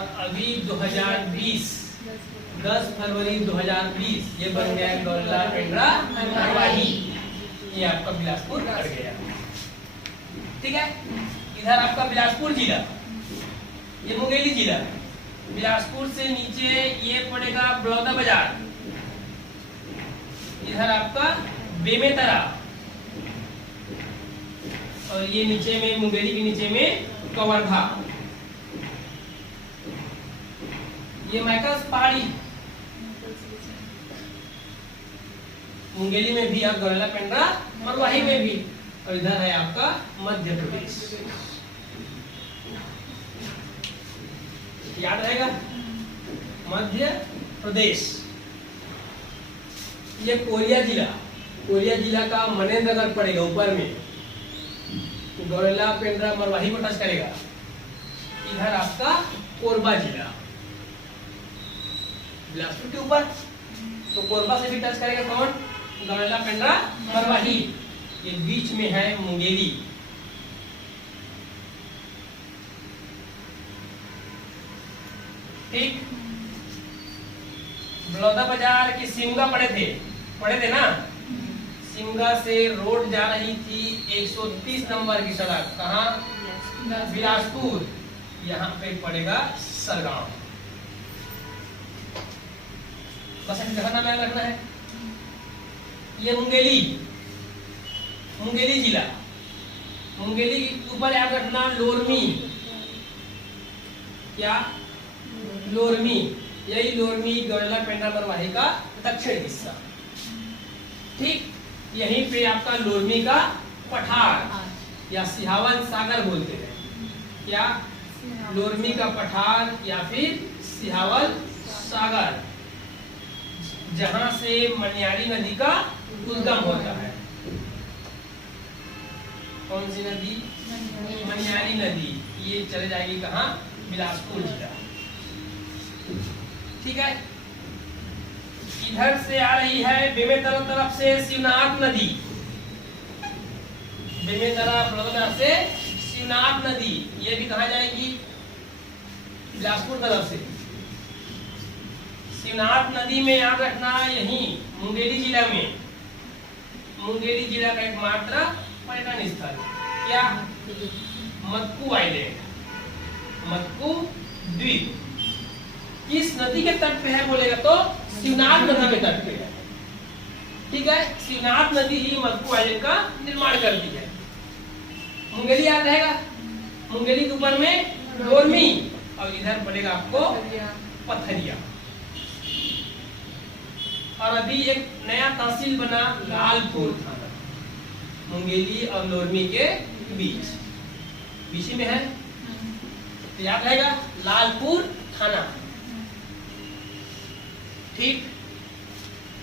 और अभी 2020 10 फरवरी 2020 ये बन गया गौरला पेंड्रा मरवाही। ये आपका बिलासपुर पड़ गया। ठीक है, इधर आपका बिलासपुर जिला, ये मुंगेली जिला। बिलासपुर से नीचे ये पड़ेगा बलौदा बाजार, इधर आपका बेमेतरा, और ये नीचे में मुंगेली के नीचे में कवर्धा, ये मैकस पहाड़ी मुंगेली में भी, और गौरला पेंड्रा मरवाही में भी, और इधर है आपका मध्य प्रदेश। याद रहेगा, मध्य प्रदेश। ये कोरिया जिला, कोरिया जिला का मनेन्द्रगढ़ पड़ेगा ऊपर में, गौरला पेंड्रा मरवाही को टच करेगा। इधर आपका कोरबा जिला, बिलासपुर के ऊपर, तो कोरबा से भी टच करेगा कौन? गौरला पेंड्रा मरवाही। ये बीच में है मुंगेली। ठीक, बलौदा बाजार की सिमगा पड़े थे ना। सिमगा से रोड जा रही थी 130 नंबर की सड़क, कहाँ? बिलासपुर। यहाँ पे पड़ेगा सरगांव। बस ऐसी जगह नाम याद रखना है। ये मुंगेली, मुंगेली जिला, मुंगेली के ऊपर याद रखना लोरमी। क्या? लोरमी। यही लोरमी गौरला पेंड्रा मरवाही का दक्षिण हिस्सा। ठीक, यहीं पे आपका लोरमी का पठार या सिहावन सागर बोलते हैं। क्या? लोरमी का पठार या फिर सिहावन सागर, जहां से मनियारी नदी का उद्गम होता है। कौन सी नदी? मनियारी नदी। ये चले जाएगी कहाँ? बिलासपुर जिला। ठीक है, इधर से आ रही है बेमेतरा तरफ से शिवनाथ नदी, बेमेतरा बलौदा से शिवनाथ नदी। ये भी कहाँ जाएगी? बिलासपुर तरफ से। शिवनाथ नदी में याद रखना, यही मुंगेली जिला में, मुंगेली जिला का एकमात्र पर्यटन स्थल। क्या? मक्कू आइलैंड, मक्कू द्वीप। किस नदी के तट पे है बोलेगा तो शिवनाथ नदी के तट पे है। ठीक है, शिवनाथ नदी ही मक्कू आइलैंड का निर्माण करती है। मुंगेली याद रहेगा, मुंगेली के ऊपर में लोरमी, और इधर पड़ेगा आपको पथरिया। और अभी एक नया तहसील बना लालपुर थाना, मुंगेली और लोरमी के बीच में है, तो याद रहेगा लालपुर थाना। ठीक,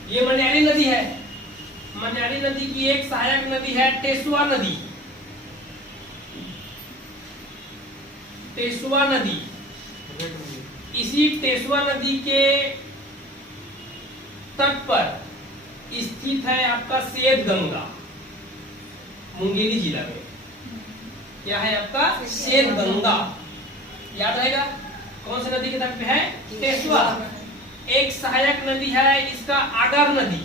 ये मनियारी नदी है। मनियारी नदी की एक सहायक नदी है टेसुआ नदी, टेसुआ नदी। इसी टेसुआ नदी के तट पर स्थित है आपका सेठ गंगा, मुंगेली जिला में। क्या है आपका? सेठ गंगा। याद रहेगा, कौन सी नदी के तट पे है? टेसुआ। एक सहायक नदी है इसका आगर नदी,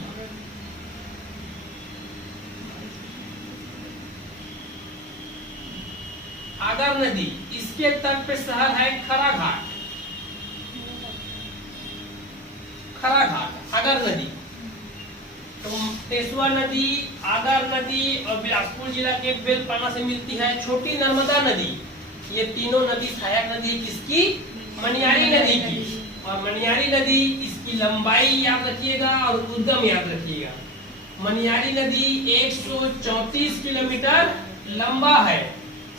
आगर नदी। इसके तट पे शहर है खराघाट, खराघाट, आगर नदी। तो टेसुआ नदी, आगर नदी और बिलासपुर जिला के बेलपाना से मिलती है छोटी नर्मदा नदी। ये तीनों नदी सहायक नदी किसकी? मनियारी नदी की। और मनियारी नदी, इसकी लंबाई याद रखिएगा और उद्गम याद रखिएगा। मनियारी नदी 134 किलोमीटर लंबा है।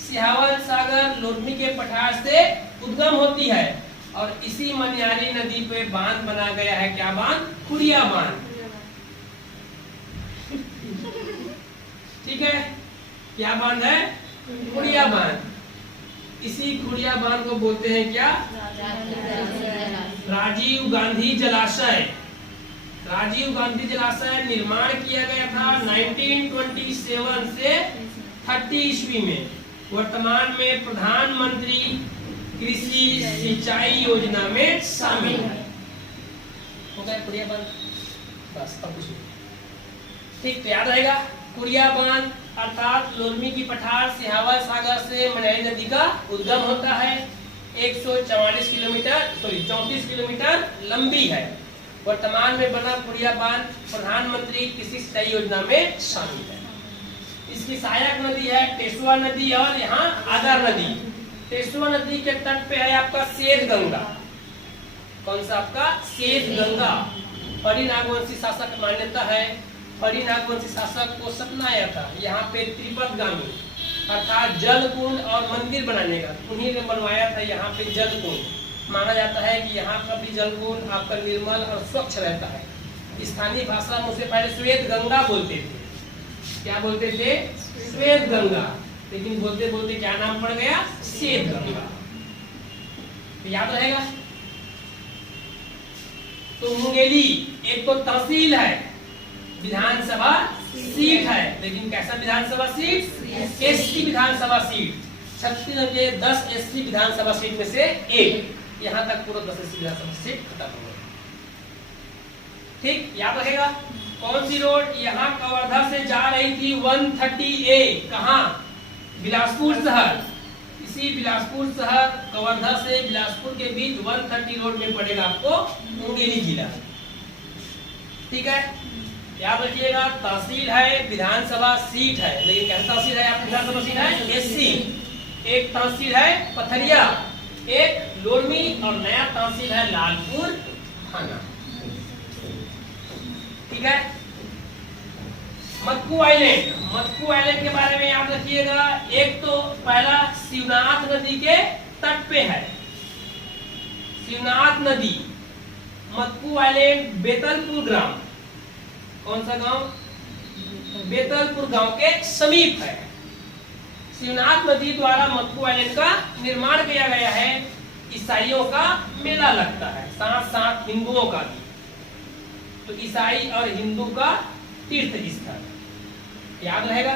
सिहावन सागर लोरमी के पठार से उद्गम होती है, और इसी मनियारी नदी पे बांध बना गया है। क्या बांध? खुड़िया बांध। ठीक है, क्या बांध है? खुड़िया बांध। इसी खुड़िया बांध को बोलते हैं क्या? राजीव गांधी जलाशय। राजीव गांधी जलाशय निर्माण किया गया था 1927 से 30 ईस्वी में। वर्तमान में प्रधानमंत्री कृषि सिंचाई योजना में शामिल है। हो गया कुरिया बांध, बस अब कुछ नहीं। ठीक, तो याद रहेगा कुरिया बांध अर्थात लोरमी की पठार सिहावा सागर से मनहरी नदी का उद्गम होता है। 144 किलोमीटर 34 किलोमीटर लंबी है। वर्तमान में बना कुरिया बांध प्रधानमंत्री कृषि सिंचाई योजना में शामिल है। इसकी सहायक नदी है टेसुआ नदी और यहाँ आगर नदी। टेसुआ नदी के तट पे है आपका श्वेत गंगा। कौन सा आपका? श्वेत गंगा। फरी नागवंशी शासक मान्यता है। फरी नागवंशी शासक को सपना आया था यहाँ पे त्रिपदगामी अर्थात जल कुंड और मंदिर बनाने का। उन्हीं ने बनवाया था यहाँ पे जल कुंड। माना जाता है कि यहाँ का भी जल कुंड आपका निर्मल और स्वच्छ रहता है। स्थानीय भाषा में उसे पहले श्वेत गंगा बोलते थे। क्या बोलते थे? श्वेत गंगा। लेकिन बोलते बोलते क्या नाम पड़ गया? श्वेत गंगा। याद रहेगा। तो मुंगेली एक तो तहसील है, विधानसभा सीट है, लेकिन कैसा विधानसभा सीट? एसटी विधानसभा सीट। छत्तीसगढ़ के 10 एसटी विधानसभा सीट में से एक। यहाँ तक पूरा 10 एसटी विधानसभा सीट खत्म हो गया। ठीक, याद रहेगा। कौन सी रोड? यहाँ कवर्धा से जा रही थी 130A। कहाँ? बिलासपुर शहर। इसी बिलासपुर शहर कवर्धा से बिलासपुर के बीच 130 रोड में पड़ेगा आपको मुंगेली जिला। ठीक है, याद रखिएगा। तहसील है, विधानसभा सीट है, लेकिन कैसा तहसील है? आपकी विधानसभा सीट है एससी। एक तहसील है पथरिया, एक लोरमी और नया तहसील है लालपुर थाना। ठीक है। मक्कू आइलैंड। मक्कू आइलैंड के बारे में याद रखिएगा। एक तो पहला शिवनाथ नदी के तट पे है, शिवनाथ नदी। मक्कू आइलैंड बेतलपुर ग्राम। कौन सा गांव? बेतलपुर गांव के समीप है। शिवनाथ नदी द्वारा मक्कू आइलैंड का निर्माण किया गया है। ईसाइयों का मेला लगता है, साथ साथ हिंदुओं का भी। तो ईसाई और हिंदू का तीर्थ स्थल। याद रहेगा।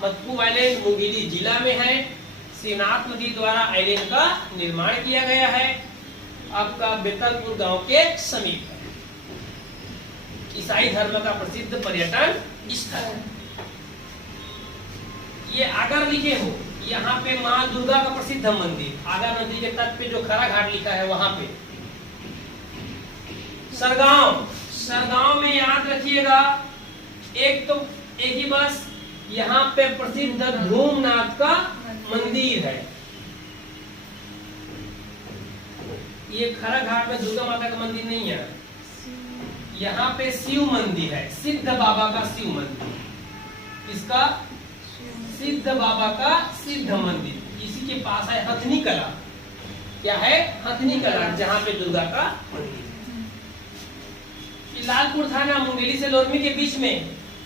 मक्कू आइलैंड मुंगेली जिला में है। शिवनाथ नदी द्वारा आइलैंड का निर्माण किया गया है। आपका बेतलपुर गांव के समीप है। ईसाई धर्म का प्रसिद्ध पर्यटन स्थल है। ये आगर लिखे हो, यहाँ पे माँ दुर्गा का प्रसिद्ध मंदिर। आगर नदी के तट पे जो खरा घाट लिखा है वहां पे। सरगांव। सरगांव में याद रखिएगा, एक तो एक ही बस यहाँ पे प्रसिद्ध धूमनाथ का मंदिर है। ये खरा घाट में दुर्गा माता का मंदिर नहीं है, यहाँ पे शिव मंदिर है, सिद्ध बाबा का शिव मंदिर। इसका सिद्ध बाबा का सिद्ध मंदिर। इसी के पास है हथनी कला। क्या है? हथनी कला, जहाँ पे दुर्गा का मंदिर। लालपुर थाना मुंगेली से लोरमी के बीच में,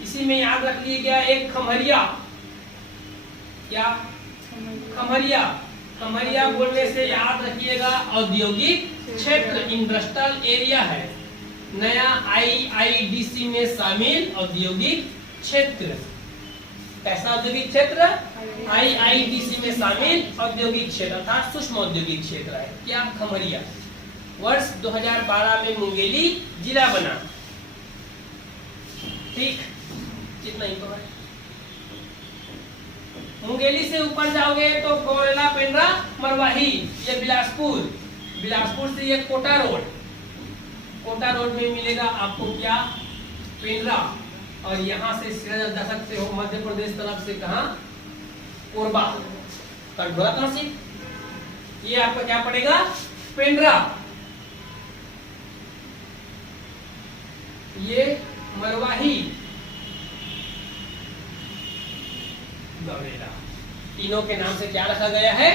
इसी में याद रख लिया गया एक खमरिया। क्या? खमरिया। खमरिया बोलने से याद रखिएगा औद्योगिक क्षेत्र, इंडस्ट्रियल एरिया है। नया IIDC में शामिल औद्योगिक क्षेत्र। कैसा औद्योगिक क्षेत्र? IIDC में शामिल औद्योगिक क्षेत्र अर्थात सूक्ष्म औद्योगिक क्षेत्र है। क्या? खमरिया। वर्ष 2012 में मुंगेली जिला बना। ठीक, कितना ही तो है। मुंगेली से ऊपर जाओगे तो गौरेला, पेंड्रा, मरवाही, ये बिलासपुर। बिलासपुर से ये कोटा रोड। कोटा रोड में मिलेगा आपको क्या? पेंड्रा। और यहाँ से सीधा जा सकते हो मध्य प्रदेश तरफ से कहा? कोरबा, कटघोरा तहसील। ये आपको क्या पड़ेगा? पेंड्रा। ये मरवाही, गौरेला। तीनों के नाम से क्या रखा गया है?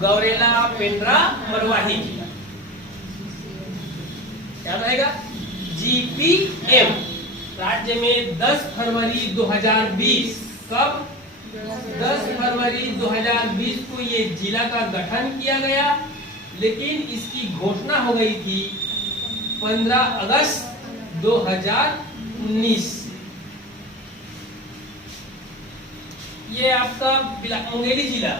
गौरेला, पेंड्रा, मरवाही जिला। क्या रहेगा? GPM। राज्य में 10 फरवरी 2020। कब? 10 फरवरी 2020 को ये जिला का गठन किया गया, लेकिन इसकी घोषणा हो गई थी 15 अगस्त 2019। ये आपका मुंगेली जिला।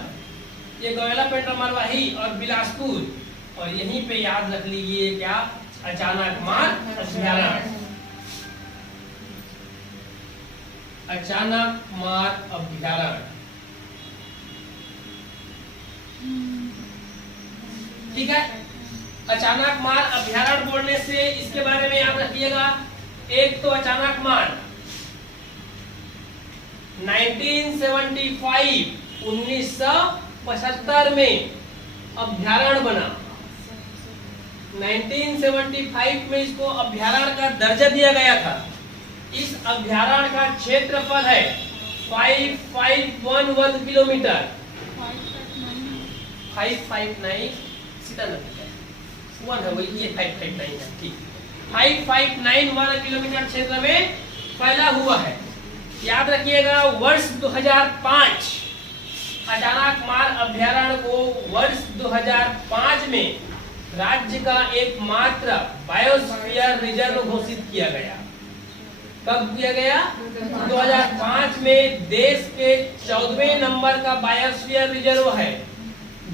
ये गौरेला, पेंड्रा, मरवाही और बिलासपुर, और यहीं पे याद रख लीजिए क्या, अचानक मार अभ्यारण्य। अचानक मार अभ्यारण्य, ठीक है। अचानक मार अभ्यारण्य बोलने से इसके बारे में याद रखिएगा, एक तो अचानक मार 1975 में अभ्यारण्य बना। 1975 में इसको अभ्यारण्य का दर्जा दिया गया था। इस अभ्यारण्य का क्षेत्रफल है 5511 किलोमीटर। 559 सीधा नदी है, 1 है वही, ये 559 है, ठीक। 559 किलोमीटर क्षेत्र में फैला हुआ है। याद रखिएगा, वर्ष 2005 अचानक मार अभ्यारण्य को वर्ष 2005 में राज्य का एकमात्र बायोस्फीयर रिजर्व घोषित किया गया। कब किया गया? 2005 में देश के 14वें नंबर का बायोस्फीयर रिजर्व है।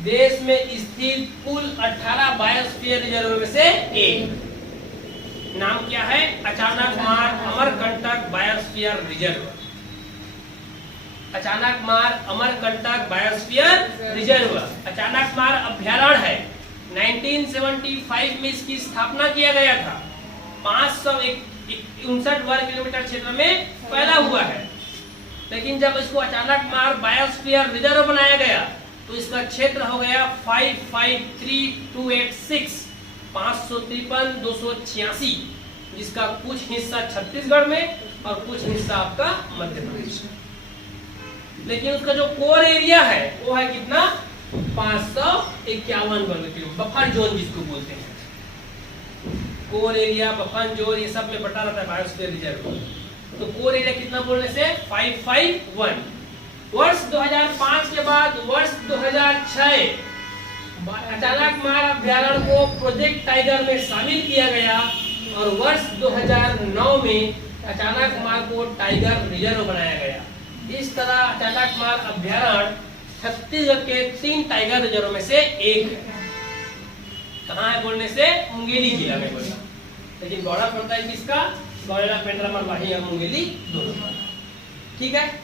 देश में स्थित कुल 18 बायोस्फीयर रिजर्व में से एक। नाम क्या है? अचानक मार अमरकंटक बायोस्फीयर रिजर्व। अचानक मार अमरकंटक बायोस्फीयर रिजर्व अचानक मार अभ्यारण्य है। 1975 में इसकी स्थापना किया गया था। 559 वर्ग किलोमीटर क्षेत्र में फैला हुआ है। लेकिन जब इसको अचानक मार बायोस्फीयर रिजर्व बनाया गया तो इसका क्षेत्र हो गया 553286 553,286, जिसका कुछ हिस्सा छत्तीसगढ़ में और कुछ हिस्सा आपका मध्य प्रदेश में। लेकिन उसका जो कोर एरिया है वो है कितना? 551 वर्ग किलोमीटर। बफर जोन जिसको बोलते हैं, कोर एरिया, बफर जोन, ये सब में बटा रहता है बायोस्फीयर रिजर्व। तो कोर एरिया कितना बोलने से 551। वर्ष 2005 के बाद वर्ष 2006 अचानक मार अभ्यारण्य को प्रोजेक्ट टाइगर में शामिल किया गया और वर्ष 2009 में अचानक मार को टाइगर रिजर्व बनाया गया। इस तरह अचानक मार अभ्यारण्य छत्तीसगढ़ के 3 टाइगर रिजर्व में से एक है। कहाँ है बोलने से? मुंगेली जिला में बोला। लेकिन बॉर्डर पड़ता है किसका? गौरेला, पेंड्रा, मरवाही और मुंगेली दोनों। ठीक है,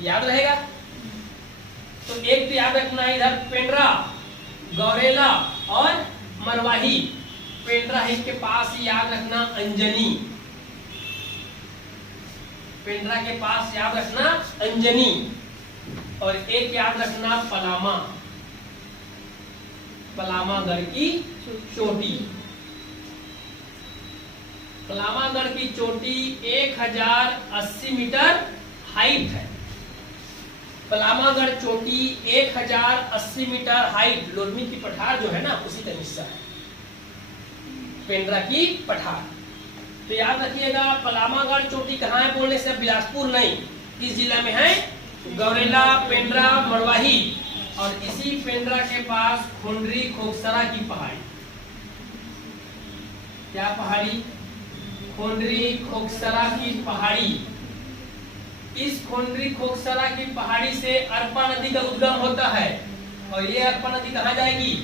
याद रहेगा। तो एक तो याद रखना है इधर पेंड्रा, गौरेला और मरवाही। पेंड्रा है इसके पास ही याद रखना अंजनी। पेंड्रा के पास याद रखना अंजनी। और एक याद रखना पलामा, पलामागढ़ की चोटी। पलामागढ़ की चोटी 1080 मीटर हाइट है। पलामागढ़ चोटी 1080 मीटर हाइट। लोरमी की पठार जो है ना, उसी का हिस्सा है पेंड्रा की पठार। तो याद रखिएगा, पलामागढ़ चोटी कहाँ है बोलने से बिलासपुर नहीं, किस जिला में है? गौरेला, पेंड्रा, मरवाही। और इसी पेंड्रा के पास खुंडरी खोकसरा की पहाड़ी। क्या पहाड़ी? खुंडरी खोकसरा की पहाड़ी। इस खुंडरी खोकसरा की पहाड़ी से अरपा नदी का उद्गम होता है। और ये अरपा नदी कहाँ जाएगी?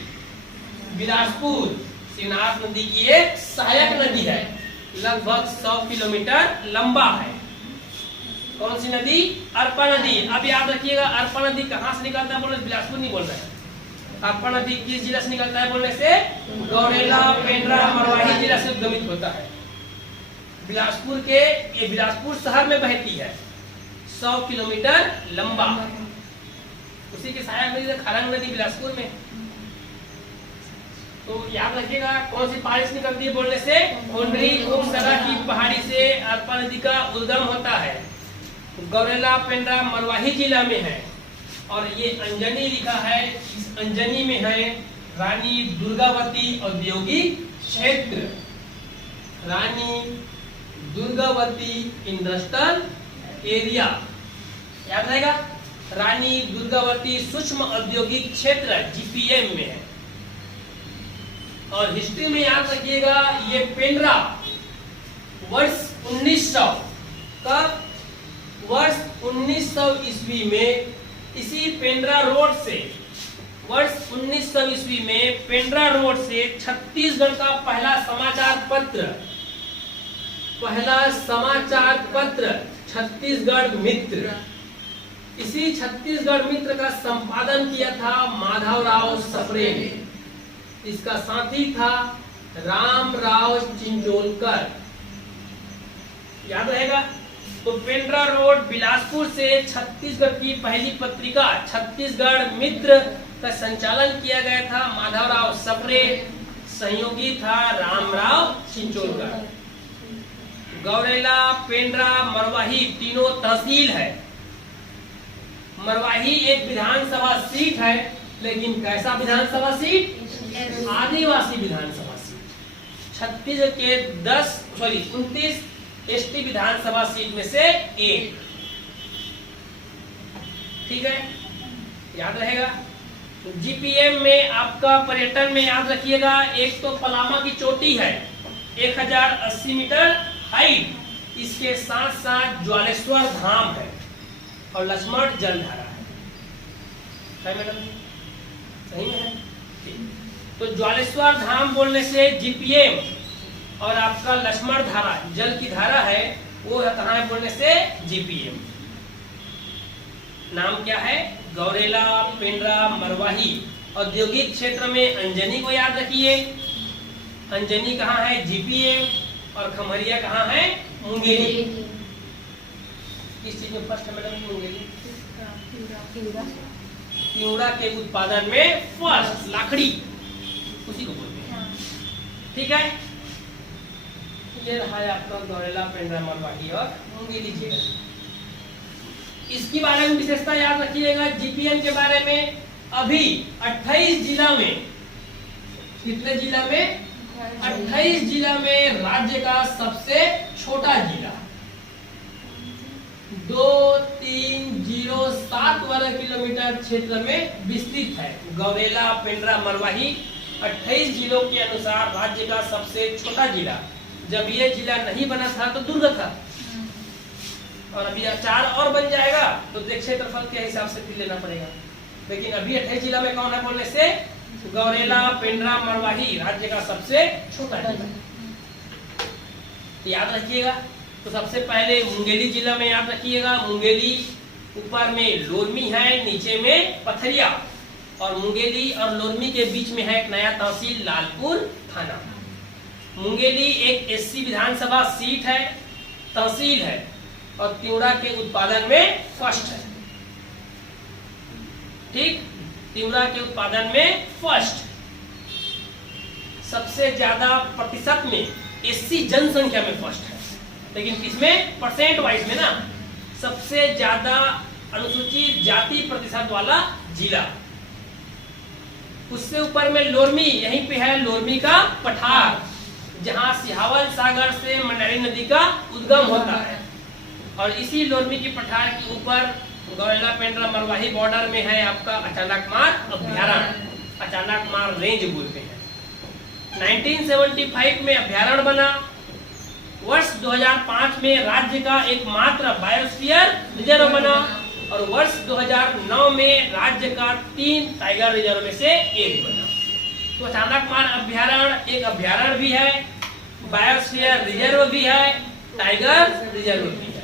बिलासपुर। शिवनाथ नदी की एक सहायक नदी है, लगभग 100 किलोमीटर लंबा है। कौन सी नदी? अरपा नदी। अब याद रखिएगा, अरपा नदी कहाँ से निकलता है बोलने? बिलासपुर नहीं बोल रहा है। अरपा नदी किस जिला से निकलता है बोलने से? गौरेला, पेंड्रा, मरवाही जिला से उद्गमित होता है। बिलासपुर के, ये बिलासपुर शहर में बहती है, 100 किलोमीटर लंबा। उसी के सहायक नदी खरंग नदी बिलासपुर में। तो याद रखिएगा, कौन सी पहाड़ी से निकलती है बोलने से? खुंडरी खोकसरा की पहाड़ी से अरपा नदी का उद्गम होता है। गौरेला, पेंड्रा, मरवाही जिला में है। और ये अंजनी लिखा है, इस अंजनी में है रानी दुर्गावती औद्योगिक क्षेत्र। रानी दुर्गावती इंडस्ट्रियल एरिया, याद रहेगा। रानी दुर्गावती सूक्ष्म औद्योगिक क्षेत्र जीपीएम में है। और हिस्ट्री में याद रखिएगा, ये पेंड्रा वर्ष 1900 का, वर्ष 1900 ईस्वी में इसी पेंड्रा रोड से वर्ष 1900 ईस्वी में पेंड्रा रोड से छत्तीसगढ़ का पहला समाचार पत्र छत्तीसगढ़ मित्र। इसी छत्तीसगढ़ मित्र का संपादन किया था माधवराव सप्रे ने। इसका साथी था रामराव चिंचोलकर। याद रहेगा। तो पेंड्रा रोड बिलासपुर से छत्तीसगढ़ की पहली पत्रिका छत्तीसगढ़ मित्र का संचालन किया गया था माधवराव सप्रे, सहयोगी था रामराव चिंचोलकर। गौरेला, पेंड्रा, मरवाही तीनों तहसील है। मरवाही एक विधानसभा सीट है, लेकिन कैसा विधानसभा सीट? आदिवासी विधानसभा सीट। छत्तीसगढ़ के 29 एसटी विधानसभा सीट में से एक। ठीक है, याद रहेगा। जीपीएम में आपका पर्यटन में याद रखिएगा, एक तो पलामा की चोटी है 1080 मीटर हाइट, इसके साथ साथ ज्वालेश्वर धाम है और लक्ष्मण जलधारा है मैडम, सही में है। तो ज्वालेश्वर धाम बोलने से जीपीएम और आपका लक्ष्मण धारा जल की धारा है वो कहाँ है बोलने से जीपीएम। नाम क्या है? गौरेला, पेंड्रा, मरवाही। औद्योगिक क्षेत्र में अंजनी को याद रखिए। अंजनी कहाँ है? जीपीएम। और खमरिया कहाँ है? मुंगेली। किस चीज में फर्स्ट है मैडम? मुंगेली। तिउरा के उत्पादन में फर्स्ट, लाखड़ी उसी को बोलते हैं। ठीक है, ये रहा है आपका गौरेला, पेंड्रा, मरवाही और मुंगेली जिला। इसके बारे में विशेषता याद रखिएगा। जीपीएम के बारे में अभी 28 जिला में, कितने जिला में? 28 जिला में राज्य का सबसे छोटा जिला 2307 वर्ग किलोमीटर क्षेत्र में विस्तृत है। गौरेला, पेंड्रा, मरवाही 28 जिलों के अनुसार राज्य का सबसे छोटा जिला। जब ये जिला नहीं बना था तो दुर्ग था, और अभी 4 और बन जाएगा तो क्षेत्रफल के हिसाब से फिर लेना पड़ेगा। लेकिन अभी 28 जिला में कौन है बोलने से? गौरेला, पेंड्रा, मरवाही राज्य का सबसे छोटा जिला। याद रखिएगा। तो सबसे पहले मुंगेली जिला में याद रखिएगा। मुंगेली ऊपर में लोरमी है, नीचे में पथरिया, और मुंगेली और लोरमी के बीच में है एक नया तहसील लालपुर थाना। मुंगेली एक एससी विधानसभा सीट है, तहसील है, और तिउरा के उत्पादन में फर्स्ट है। ठीक, तिउरा के उत्पादन में फर्स्ट। सबसे ज्यादा प्रतिशत में एससी जनसंख्या में फर्स्ट है, लेकिन किसमें? परसेंट वाइज में ना, सबसे ज्यादा अनुसूचित जाति प्रतिशत वाला जिला। उससे ऊपर में लोरमी, यहीं पे है लोरमी का पठार, जहां सिहावल सागर से मंडारी नदी का उद्गम होता है। और इसी लोरमी की पठार के ऊपर गौरेला, पेंड्रा, मरवाही बॉर्डर में है आपका अचानकमार अभ्यारण्य, अचानकमार रेंज बोलते हैं। 1975 में अभ्यारण्य बना। वर्ष 2005 में राज्य का एकमात्र बायोस्फीयर रिजर्व बना, और वर्ष 2009 में राज्य का 3 टाइगर रिजर्व में से एक बना। तो अचानकमार अभ्यारण्य एक अभ्यारण्य भी है, बायोस्फीयर रिजर्व भी है, टाइगर रिजर्व भी है।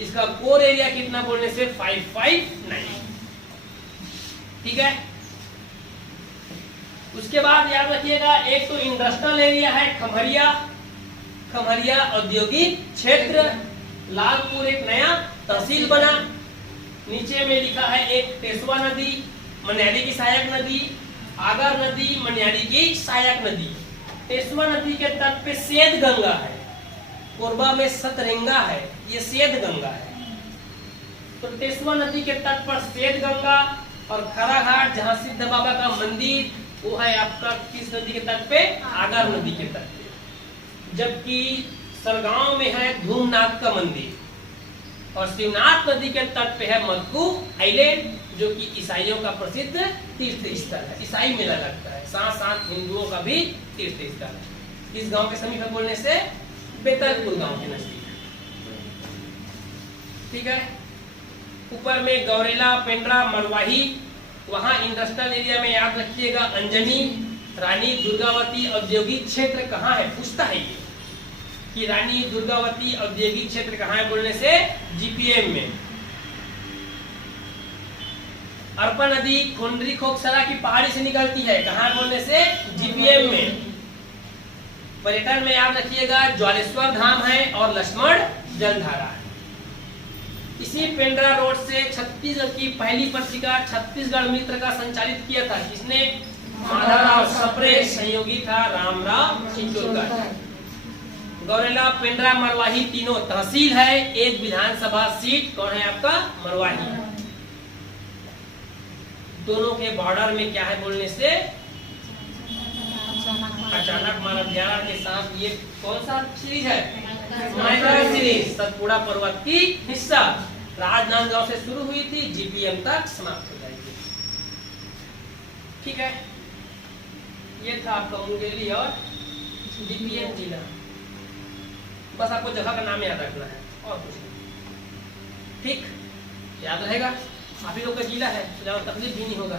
इसका कोर एरिया कितना बोलने से? 559। ठीक है। उसके बाद याद रखिएगा, एक तो इंडस्ट्रियल एरिया है खमरिया, खमरिया औद्योगिक क्षेत्र। लालपुर एक नया तहसील बना। नीचे में लिखा है एक टेसुआ नदी, मनियारी की सहायक नदी, आगर नदी, मनियारी की सहायक नदी। टेसुआ नदी के तट पे सेद गंगा है, कोरबा में सतरंगा है, ये सेद गंगा है। तो टेसुआ नदी के तट पर सेद गंगा, और खरा घाट जहाँ सिद्ध बाबा का मंदिर वो है आपका किस नदी के तट पे? आगर नदी के तट पे। जबकि सरगांव में है धूमनाथ का मंदिर, और शिवनाथ नदी के तट पे है मक्कू आइलैंड, जो कि ईसाइयों का प्रसिद्ध तीर्थ स्थल है। ईसाई मेला लगता है, साथ साथ हिंदुओं का भी तीर्थ स्थल है। इस गांव के समीप बोलने से बेतलपुर गांव के नजदीक। ठीक है। ऊपर में गौरेला, पेंड्रा, मरवाही वहां इंडस्ट्रियल एरिया में याद रखिएगा अंजनी, रानी दुर्गावती औद्योगिक क्षेत्र कहाँ है, पूछता है ये कि रानी दुर्गावती औद्योगिक क्षेत्र कहाँ है, बोलने से जीपीएम में। अर्पा नदी खुंडरी खोकसरा की पहाड़ी से निकलती है, कहाँ बोलने से जीपीएम में। पर्यटन में याद रखिएगा ज्वालेश्वर धाम है और लक्ष्मण जलधारा है। इसी पेंड्रा रोड से छत्तीसगढ़ की पहली पत्रिका छत्तीसगढ़ मित्र का संचालित किया था, किसने, माधवराव सप्रे, सहयोगी था रामराव चिंचोलकर। गौरेला, पेंड्रा, मरवाही तीनों तहसील है, एक विधानसभा सीट कौन है आपका, मरवाही। दोनों के बॉर्डर में क्या है बोलने से अचानक मानव अभ्यारण्य के साथ ये कौन सा सीरीज है, मैदान सीरीज, सतपुड़ा पर्वत की हिस्सा, राजनांदगांव से शुरू हुई थी, जीपीएम तक समाप्त हो जाएगी। ठीक है, ये था आपका मुंगेली और जीपीएम जिला। बस आपको जगह का नाम याद रखना है और कुछ नहीं। ठीक, याद रहेगा, आप ही लोग का जिला है, तो तकलीफ भी नहीं होगा।